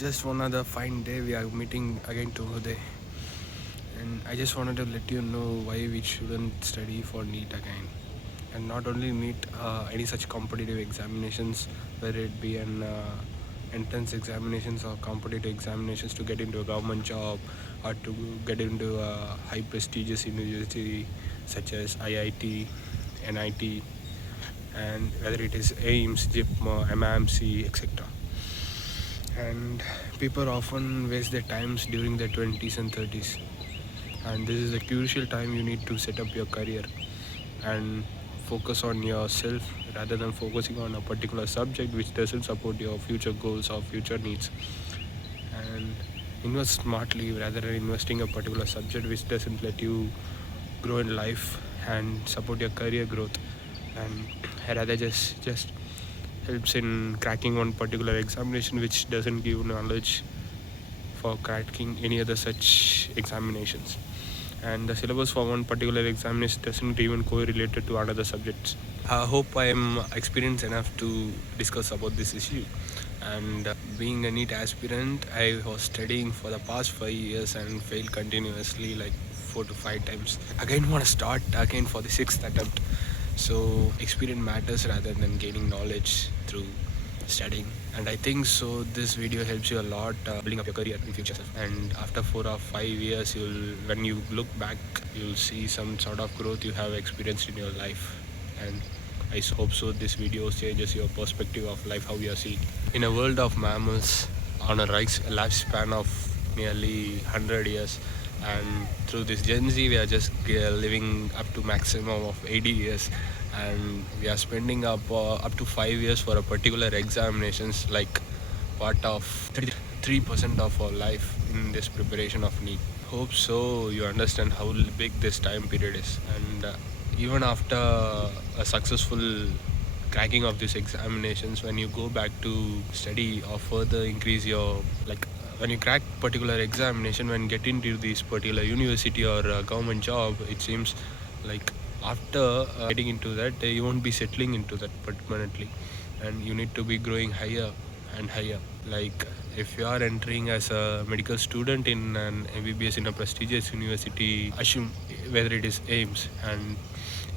just one other fine day. We are meeting again today, and I just wanted to let you know why we shouldn't study for NEET again, and not only NEET, any such competitive examinations, whether it be an entrance examinations or competitive examinations to get into a government job or to get into a high prestigious university such as IIT, NIT, and whether it is AIMS, JIPMA, MMC, etc. And people often waste their times during their 20s and 30s, and this is a crucial time you need to set up your career and focus on yourself rather than focusing on a particular subject which doesn't support your future goals or future needs. And invest smartly rather than investing a particular subject which doesn't let you grow in life and support your career growth, and rather just helps in cracking one particular examination which doesn't give knowledge for cracking any other such examinations. And the syllabus for one particular examination doesn't even correlate to another subjects. I hope I am experienced enough to discuss about this issue. And being a NEET aspirant, I was studying for the past 5 years and failed continuously like 4 to 5 times. Again, want to start again for the sixth attempt. So experience matters rather than gaining knowledge through studying. And I think so this video helps you a lot building up your career in future. And after 4 or 5 years, when you look back, you'll see some sort of growth you have experienced in your life. And I hope so this video changes your perspective of life, how you are seeing. In a world of mammals on a lifespan of nearly 100 years, and through this Gen Z we are just living up to maximum of 80 years, and we are spending up to 5 years for a particular examinations, like part of 33% of our life in this preparation of NEET. Hope so you understand how big this time period is. And even after a successful cracking of these examinations, when you go back to study or further increase your, like when you crack particular examination, when get into this particular university or government job, it seems like after getting into that you won't be settling into that permanently, and you need to be growing higher and higher. Like if you are entering as a medical student in an MBBS in a prestigious university, assume whether it is AIMS, and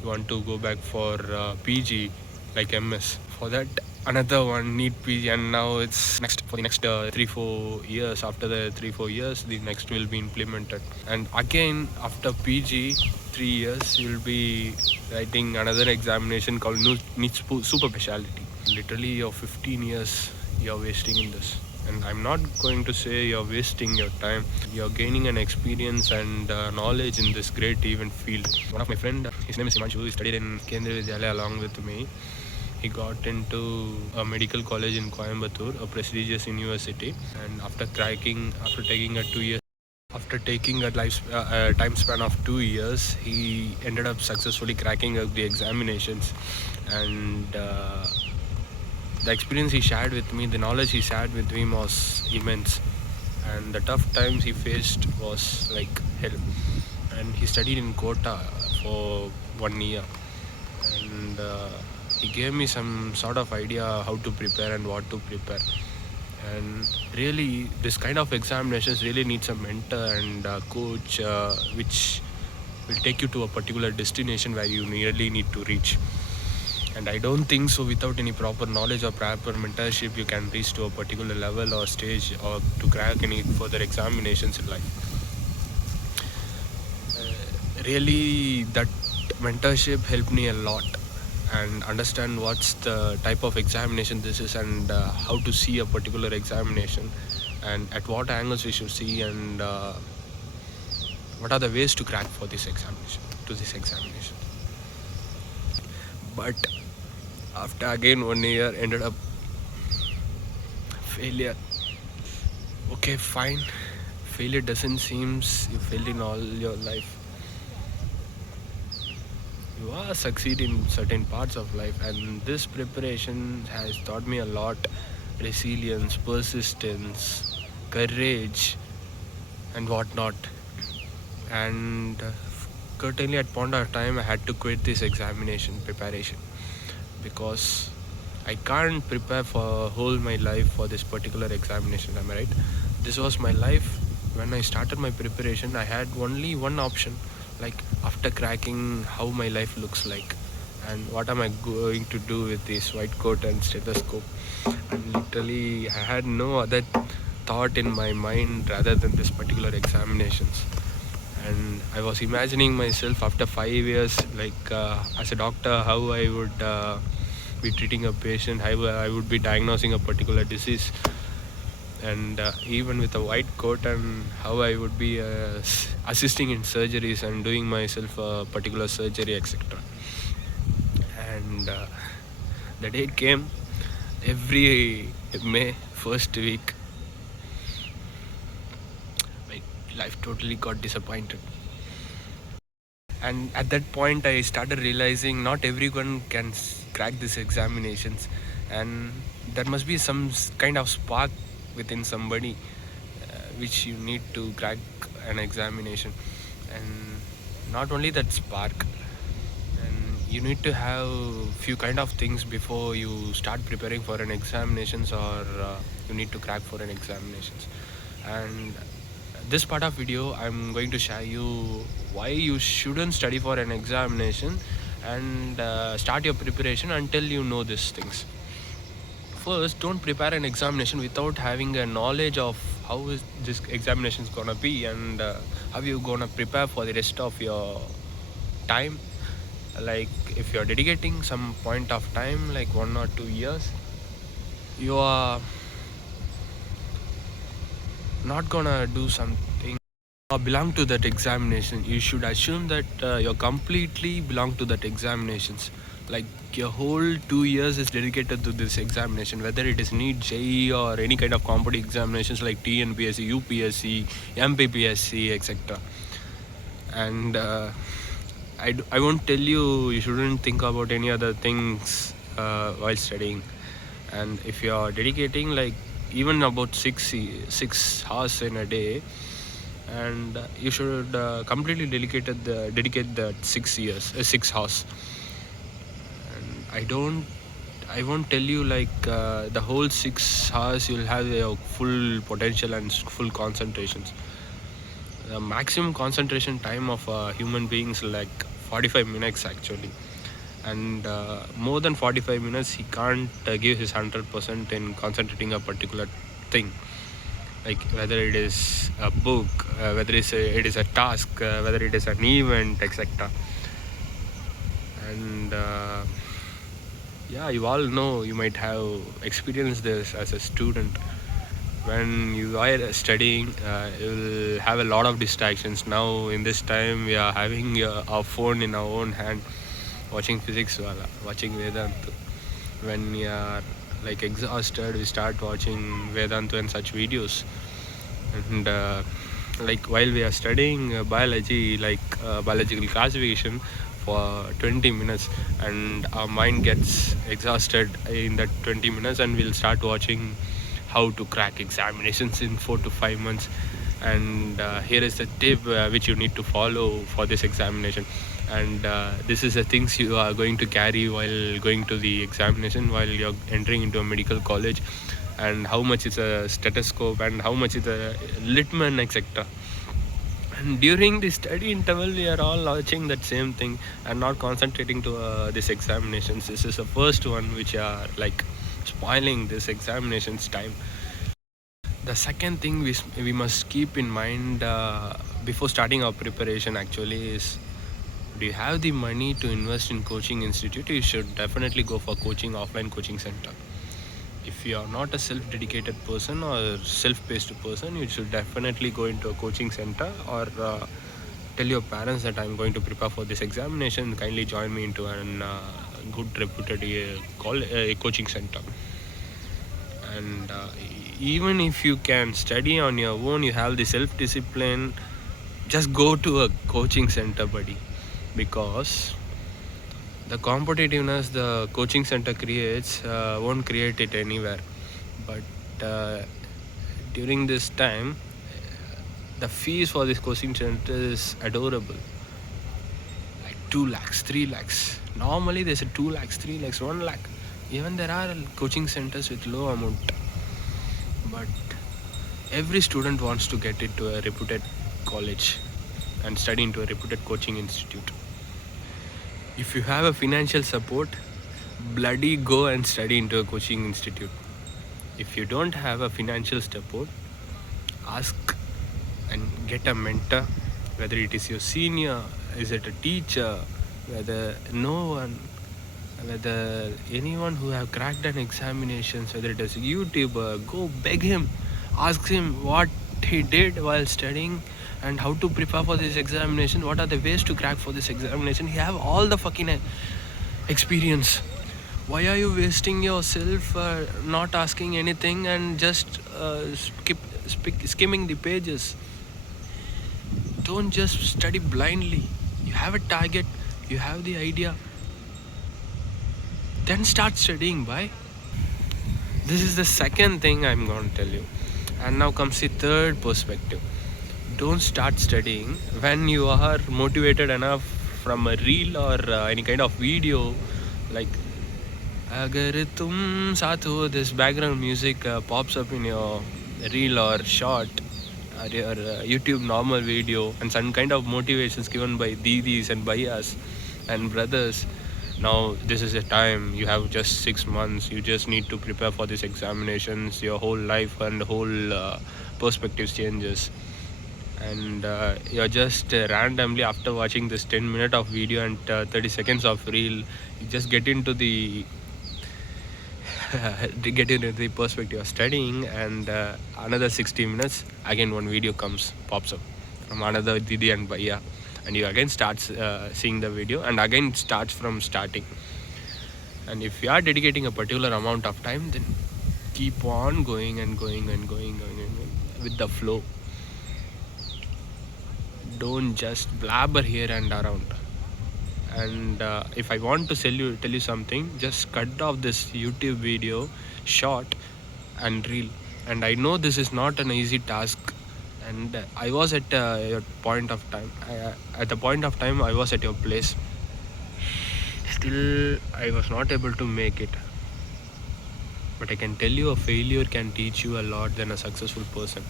you want to go back for PG like MS, for that another one NEET PG, and now it's next for the next 3-4 years. After the 3-4 years, the next will be implemented, and again after PG 3 years you'll be writing another examination called NEET super speciality. Literally your 15 years you're wasting in this. And I'm not going to say you're wasting your time, you're gaining an experience and knowledge in this great event field. One of my friend, his name is Himanshu, he studied in Kendriya Vidyalaya along with me. He got into a medical college in Coimbatore, a prestigious university, and after taking a time span of 2 years, he ended up successfully cracking up the examinations. And the experience he shared with me, the knowledge he shared with me was immense, and the tough times he faced was like hell. And he studied in Kota for 1 year, and he gave me some sort of idea how to prepare and what to prepare. And really this kind of examinations really needs a mentor and a coach which will take you to a particular destination where you really need to reach. And I don't think so without any proper knowledge or proper mentorship you can reach to a particular level or stage or to crack any further examinations in life. Really that mentorship helped me a lot, and understand what's the type of examination this is, and how to see a particular examination, and at what angles we should see, and what are the ways to crack for this examination. But after again 1 year ended up failure. Okay, fine, failure doesn't seem you failed in all your life. You are succeed in certain parts of life, and this preparation has taught me a lot: resilience, persistence, courage, and whatnot. And certainly at point of time I had to quit this examination preparation, because I can't prepare for whole my life for this particular examination. Am I right? This was my life. When I started my preparation, I had only one option, like after cracking, how my life looks like, and what am I going to do with this white coat and stethoscope. And literally, I had no other thought in my mind rather than this particular examinations. And I was imagining myself after 5 years, like as a doctor, how I would be treating a patient, how I would be diagnosing a particular disease, and even with a white coat, and how I would be assisting in surgeries and doing myself a particular surgery, etc. And the day came, every May first week, my life totally got disappointed. And at that point, I started realizing not everyone can crack these examinations, and there must be some kind of spark within somebody which you need to crack an examination. And not only that spark, and you need to have few kind of things before you start preparing for an examinations, or you need to crack for an examinations. And this part of video, I'm going to share you why you shouldn't study for an examination, and start your preparation until you know these things. First, don't prepare an examination without having a knowledge of how is this examination is gonna be, and how you gonna prepare for the rest of your time. Like if you're dedicating some point of time, like 1 or 2 years, you are not gonna do something or belong to that examination. You should assume that you're completely belong to that examinations. Like your whole 2 years is dedicated to this examination, whether it is neet, JEE, or any kind of competitive examinations like tnpsc, upsc, mpsc, etc. And I won't tell you shouldn't think about any other things while studying. And if you are dedicating like even about 6 hours in a day, and you should completely dedicate that 6 hours. And I won't tell you like the whole 6 hours you'll have your full potential and full concentrations. The maximum concentration time of a human beings like 45 minutes actually. And more than 45 minutes he can't give his 100% in concentrating a particular thing, like whether it is a book, whether it is a task, whether it is an event, etc. And yeah, you all know, you might have experienced this as a student. When you are studying, you will have a lot of distractions. Now in this time we are having our phone in our own hand, watching physics wala, watching Vedanta. When we are like exhausted, we start watching Vedanta and such videos. And like while we are studying biology, like biological classification for 20 minutes, and our mind gets exhausted in that 20 minutes, and we'll start watching how to crack examinations in 4 to 5 months. And here is the tip which you need to follow for this examination. And this is the things you are going to carry while going to the examination, while you're entering into a medical college. And how much is a stethoscope, and how much is a litman, etc. And during the study interval, we are all watching that same thing and not concentrating to this examinations. This is the first one which are like spoiling this examinations time. The second thing we must keep in mind before starting our preparation actually is, do you have the money to invest in coaching institute? You should definitely go for offline coaching center. If you are not a self-dedicated person or self-paced person, you should definitely go into a coaching center, or tell your parents that I'm going to prepare for this examination, kindly join me into a good reputed coaching center. And even if you can study on your own, you have the self-discipline, just go to a coaching center, buddy. Because the competitiveness the coaching center creates won't create it anywhere. But during this time, the fees for this coaching center is adorable, like 2 lakhs, 3 lakhs. Normally there's a 2 lakhs, 3 lakhs, 1 lakh. Even there are coaching centers with low amount, but every student wants to get into a reputed college and study into a reputed coaching institute. If you have a financial support, bloody go and study into a coaching institute. If you don't have a financial support, ask and get a mentor, whether it is your senior, is it a teacher, whether no one, whether anyone who have cracked an examinations, whether it is a YouTuber, go beg him, ask him what he did while studying and how to prepare for this examination, what are the ways to crack for this examination. He have all the fucking experience. Why are you wasting yourself not asking anything and just skimming the pages? Don't just study blindly. You have a target, you have the idea, then start studying. Bye. This is the second thing I'm going to tell you. And now comes the third perspective. Don't start studying when you are motivated enough from a reel or any kind of video, like Agar tum saath ho, this background music pops up in your reel or short or your YouTube normal video, and some kind of motivations given by didis and bhaias and brothers. Now this is the time, you have just 6 months, you just need to prepare for these examinations, your whole life and whole perspectives changes, and you're just randomly, after watching this 10 minutes of video and 30 seconds of reel, you just get into the perspective of studying, and another 60 minutes again one video pops up from another didi and bhaiya, and you again starts seeing the video and again starts from starting. And if you are dedicating a particular amount of time, then keep on going and going and going with the flow. Don't just blabber here and around. And if I want to tell you something, just cut off this YouTube video short and reel. And I know this is not an easy task, and I was at your point of time, at the point of time I was at your place, still I was not able to make it. But I can tell you, a failure can teach you a lot than a successful person.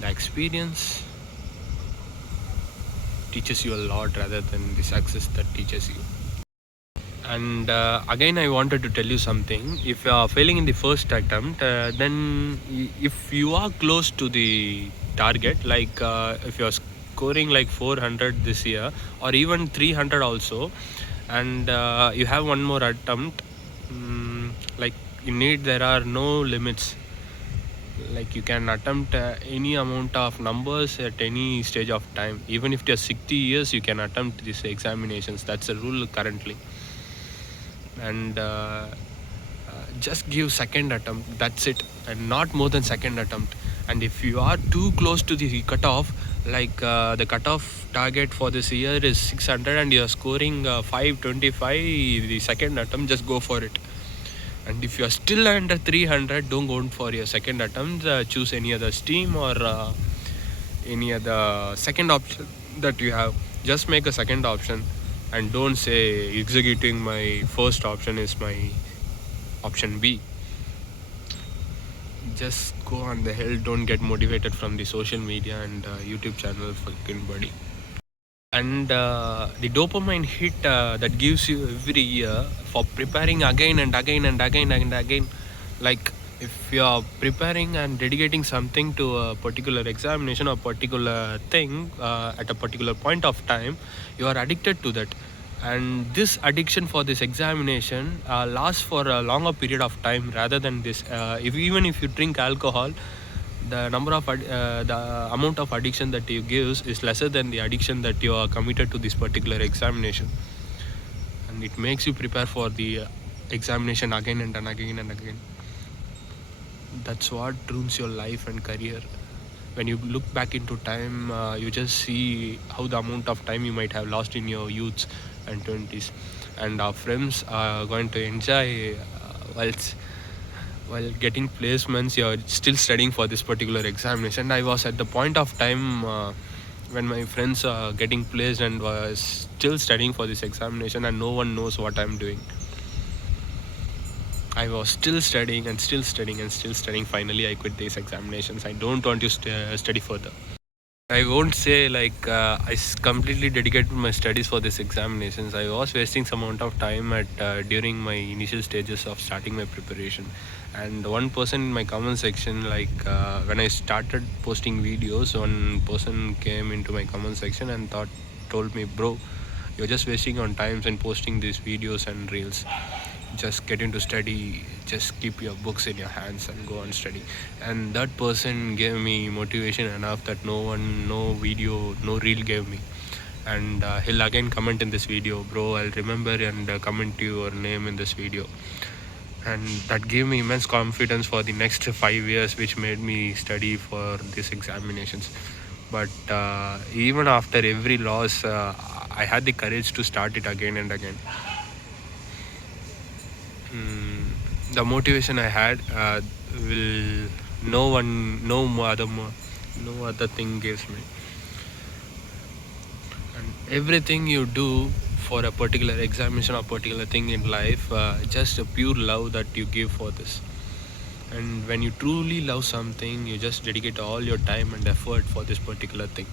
The experience teaches you a lot rather than the success that teaches you. And again I wanted to tell you something. If you are failing in the first attempt, then if you are close to the target, like if you are scoring like 400 this year or even 300 also, and you have one more attempt, like in NEET there are no limits. Like you can attempt any amount of numbers at any stage of time. Even if you're 60 years, you can attempt these examinations. That's the rule currently. And just give second attempt, that's it, and not more than second attempt. And if you are too close to the cutoff, like the cutoff target for this year is 600 and you're scoring 525 the second attempt, just go for it. And if you are still under 300, don't go for your second attempt. Choose any other stream or any other second option that you have. Just make a second option, and don't say executing my first option is my option B. Just go on the hill. Don't get motivated from the social media and YouTube channel, fucking buddy. And the dopamine hit that gives you every year for preparing again and again and again and again. Like if you are preparing and dedicating something to a particular examination or particular thing at a particular point of time, you are addicted to that. And this addiction for this examination lasts for a longer period of time rather than this. Even if you drink alcohol, the amount of addiction that you gives is lesser than the addiction that you are committed to this particular examination, and it makes you prepare for the examination again and again and again. That's what ruins your life and career. When you look back into time, you just see how the amount of time you might have lost in your youths and 20s, and our friends are going to enjoy while getting placements. You're still studying for this particular examination. I was at the point of time when my friends are getting placed and was still studying for this examination, and no one knows what I'm doing. I was still studying and still studying and still studying. Finally, I quit these examinations. I don't want to study further. I won't say like completely dedicated my studies for these examinations. I was wasting some amount of time at during my initial stages of starting my preparation. And one person in my comment section, like when I started posting videos, one person came into my comment section and told me, bro, you're just wasting on times and posting these videos and reels. Just get into study, just keep your books in your hands and go and study. And that person gave me motivation enough that no video, no reel gave me. And he'll again comment in this video, bro, I'll remember and comment your name in this video. And that gave me immense confidence for the next 5 years, which made me study for these examinations. But even after every loss, I had the courage to start it again and again. The motivation I had will no other thing gives me. And everything you do for a particular examination or particular thing in life, just a pure love that you give for this. And when you truly love something, you just dedicate all your time and effort for this particular thing,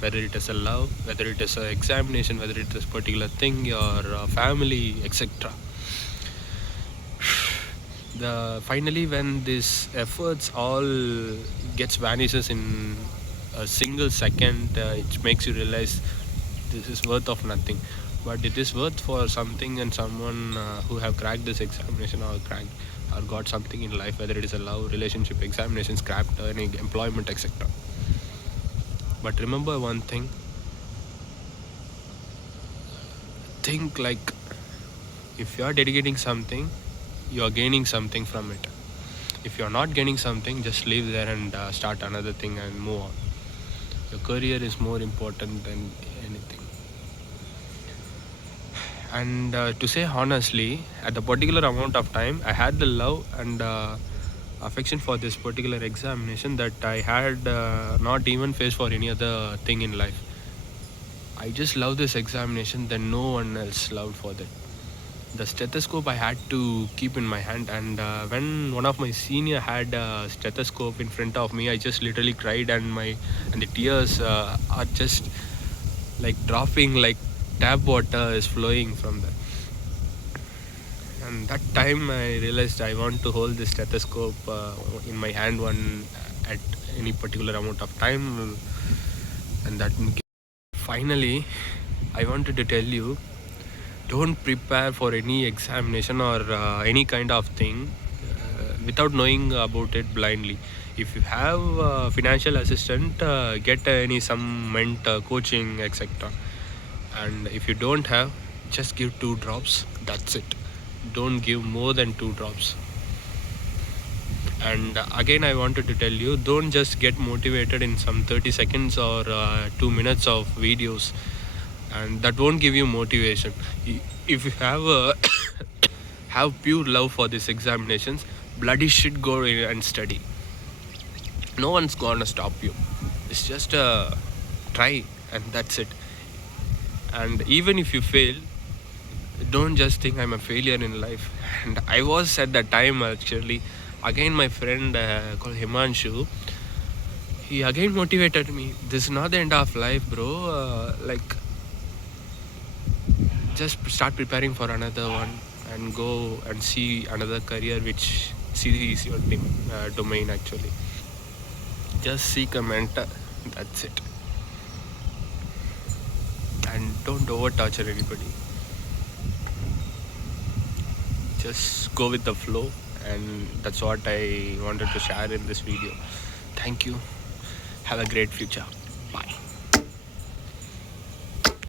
whether it is a love, whether it is an examination, whether it is a particular thing, your family, etc. Finally, when this efforts all gets vanishes in a single second, it makes you realize this is worth of nothing, but it is worth for something and someone who have cracked this examination or got something in life, whether it is a love, relationship, examination, scrap earning, employment, etc. But remember one thing, think like if you are dedicating something, you are gaining something from it. If you are not gaining something, just leave there and start another thing and move on. Your career is more important than anything. And to say honestly, at the particular amount of time, I had the love and affection for this particular examination that I had not even faced for any other thing in life. I just love this examination than no one else loved for that. The stethoscope I had to keep in my hand, and when one of my senior had a stethoscope in front of me, I just literally cried, and the tears are just like dropping, like tap water is flowing from that. And that time I realized I want to hold this stethoscope in my hand one at any particular amount of time. And that finally I wanted to tell you, don't prepare for any examination or any kind of thing without knowing about it blindly. If you have a financial assistant, get some coaching, etc. And if you don't have, just give 2 drops, that's it. Don't give more than 2 drops. And again I wanted to tell you, don't just get motivated in some 30 seconds or 2 minutes of videos, and that won't give you motivation. If you have have pure love for these examinations, bloody shit, go in and study. No one's gonna stop you. It's just a try, and that's it. And even if you fail, don't just think I'm a failure in life. And I was at that time actually. Again, my friend called Himanshu, he again motivated me. This is not the end of life, bro. Just start preparing for another one and go and see another career which is your domain actually. Just seek a mentor, that's it. And don't over torture anybody. Just go with the flow, and that's what I wanted to share in this video. Thank you. Have a great future. Bye.